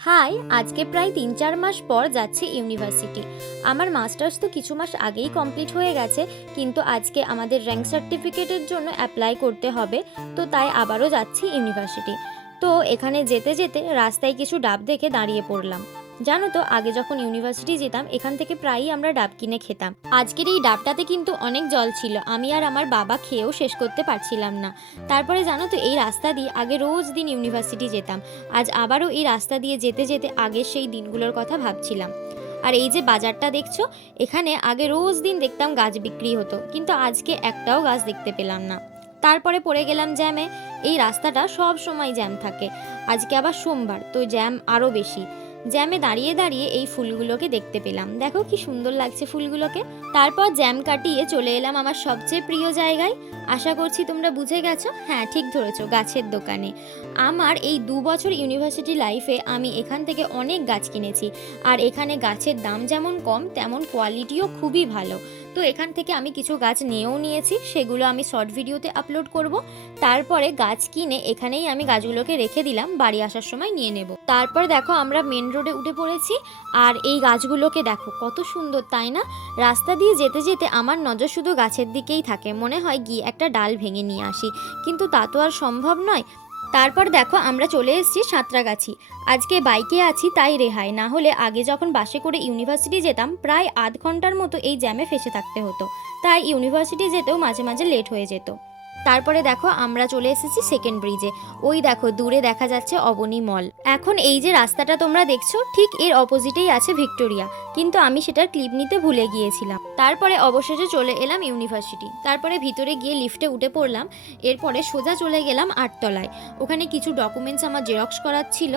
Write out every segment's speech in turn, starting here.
High, আজকে প্রায় ৩-৪ মাস পর যাচ্ছি ইউনিভার্সিটি। আমার মাস্টার্স তো কিছু মাস আগেই কমপ্লিট হয়ে গেছে, কিন্তু আজকে আমাদের র্যাঙ্ক সার্টিফিকেটের জন্য অ্যাপ্লাই করতে হবে, তো তাই আবারও যাচ্ছি ইউনিভার্সিটি। তো এখানে যেতে যেতে রাস্তায় কিছু ডাব দেখে দাঁড়িয়ে পড়লাম। জানো তো, আগে যখন ইউনিভার্সিটি যেতাম এখান থেকে প্রায়ই আমরা ডাব কিনে খেতাম। আজকের এই ডাবটাতে কিন্তু অনেক জল ছিল, আমি আর আমার বাবা খেয়েও শেষ করতে পারছিলাম না। তারপরে জানো তো, এই রাস্তা দিয়ে আগে রোজ দিন ইউনিভার্সিটি যেতাম। আজ আবারও এই রাস্তা দিয়ে যেতে যেতে আগের সেই দিনগুলোর কথা ভাবছিলাম। আর এই যে বাজারটা দেখছো, এখানে আগে রোজ দিন দেখতাম গাছ বিক্রি হতো, কিন্তু আজকে একটাও গাছ দেখতে পেলাম না। তারপরে পড়ে গেলাম জ্যামে। এই রাস্তাটা সব সময় জ্যাম থাকে, আজকে আবার সোমবার, তো জ্যাম আরও বেশি। জ্যামে দাঁড়িয়ে দাঁড়িয়ে এই ফুলগুলোকে দেখতে পেলাম, দেখো কি সুন্দর লাগছে ফুলগুলোকে। তারপর জ্যাম কাটিয়ে চলে এলাম আমার সবচেয়ে প্রিয় জায়গায়। আশা করছি তোমরা বুঝে গেছো, হ্যাঁ ঠিক ধরেছো, গাছের দোকানে। আমার এই 2 বছর ইউনিভার্সিটি লাইফে আমি এখান থেকে অনেক গাছ কিনেছি, আর এখানে গাছের দাম যেমন কম তেমন কোয়ালিটিও খুবই ভালো। তো এখান থেকে আমি কিছু গাছ নিয়েও নিয়েছি, সেগুলো আমি শর্ট ভিডিওতে আপলোড করব। তারপরে গাছ কিনে এখানেই আমি গাছগুলোকে রেখে দিলাম, বাড়ি আসার সময় নিয়ে নেব। তারপর দেখো আমরা মেন রোডে উঠে পড়েছি, আর এই গাছগুলোকে দেখো কত সুন্দর, তাই না? রাস্তা দিয়ে যেতে যেতে আমার নজর শুধু গাছের দিকেই থাকে, মনে হয় গিয়ে একটা ডাল ভেঙে নিয়ে আসি, কিন্তু তা তো আর সম্ভব নয়। তারপর দেখো আমরা চলে এসেছি সাঁতরাগাছি। আজকে বাইকে আছি তাই রেহাই, না হলে আগে যখন বাসে করে ইউনিভার্সিটি যেতাম প্রায় আধ ঘন্টার মতো এই জ্যামে ফেসে থাকতে হতো, তাই ইউনিভার্সিটি যেতেও মাঝে মাঝে লেট হয়ে যেত। তারপরে দেখো আমরা চলে এসেছি সেকেন্ড ব্রিজে। ওই দেখো দূরে দেখা যাচ্ছে অবনী মল। এখন এই যে রাস্তাটা তোমরা দেখছো, ঠিক এর অপোজিটেই আছে ভিক্টোরিয়া, কিন্তু আমি সেটার ক্লিপ নিতে ভুলে গিয়েছিলাম। তারপরে অবশেষে চলে এলাম ইউনিভার্সিটি। তারপরে ভিতরে গিয়ে লিফটে উঠে পড়লাম। এরপরে সোজা চলে গেলাম 8 তলায়, ওখানে কিছু ডকুমেন্টস আমার জেরক্স করার ছিল।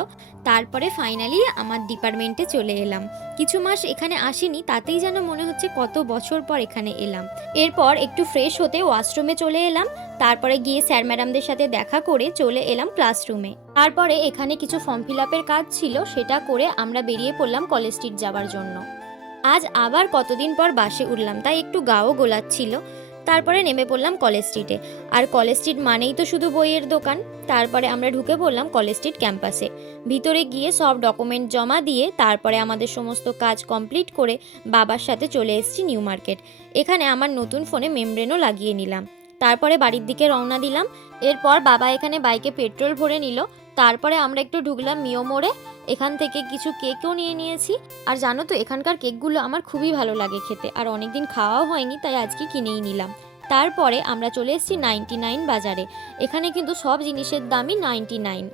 তারপরে ফাইনালি আমার ডিপার্টমেন্টে চলে এলাম। কিছু মাস এখানে আসিনি, তাতেই যেন মনে হচ্ছে কত বছর পর এখানে এলাম। এরপর একটু ফ্রেশ হতে ওয়াশরুমে চলে এলাম। তারপরে গিয়ে স্যার ম্যাডামদের সাথে দেখা করে চলে এলাম ক্লাসরুমে। তারপরে এখানে কিছু ফর্ম ফিল আপের কাজ ছিল, সেটা করে আমরা বেরিয়ে পড়লাম কলেজ স্ট্রিট যাওয়ার জন্য। আজ আবার কতদিন পর বাসে উঠলাম, তাই একটু গাও গোলাচ্ছিল। তারপরে নেমে পড়লাম কলেজ স্ট্রিটে। আর কলেজ স্ট্রিট মানেই তো শুধু বইয়ের দোকান। তারপরে আমরা ঢুকে পড়লাম কলেজ স্ট্রিট ক্যাম্পাসে। ভিতরে গিয়ে সব ডকুমেন্ট জমা দিয়ে তারপরে আমাদের সমস্ত কাজ কমপ্লিট করে বাবার সাথে চলে এসেছি নিউ মার্কেট। এখানে আমার নতুন ফোনে মেমব্রেনও লাগিয়ে নিলাম। তারপরে বাড়ির দিকে রওনা দিলাম। এরপর বাবা এখানে বাইকে পেট্রোল ভরে নিল। তারপরে আমরা একটু ঢুকলাম মিও মোড়ে। এখান থেকে কিছু কেকও নিয়ে নিয়েছি। আর জানো তো, এখানকার কেকগুলো আমার খুবই ভালো লাগে খেতে, আর অনেকদিন খাওয়াও হয়নি, তাই আজকে কিনেই নিলাম। তারপরে আমরা চলে এসেছি 99 বাজারে। এখানে কিন্তু সব জিনিসের দামই 99।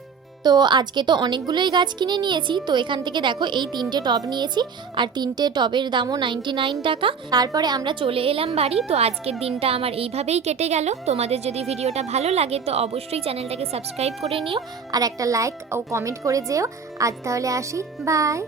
তো আজকে তো অনেকগুলোই গাছ কিনে নিয়েছি, তো এখান থেকে দেখো এই 3টে টব নিয়েছি, আর 3টে টবের দামও 99 টাকা। তারপরে আমরা চলে এলাম বাড়ি। তো আজকের দিনটা আমার এইভাবেই কেটে গেল। তোমাদের যদি ভিডিওটা ভালো লাগে তো অবশ্যই চ্যানেলটাকে সাবস্ক্রাইব করে নিও, আর একটা লাইক ও কমেন্ট করে যেও। আজ তাহলে আসি, বাই।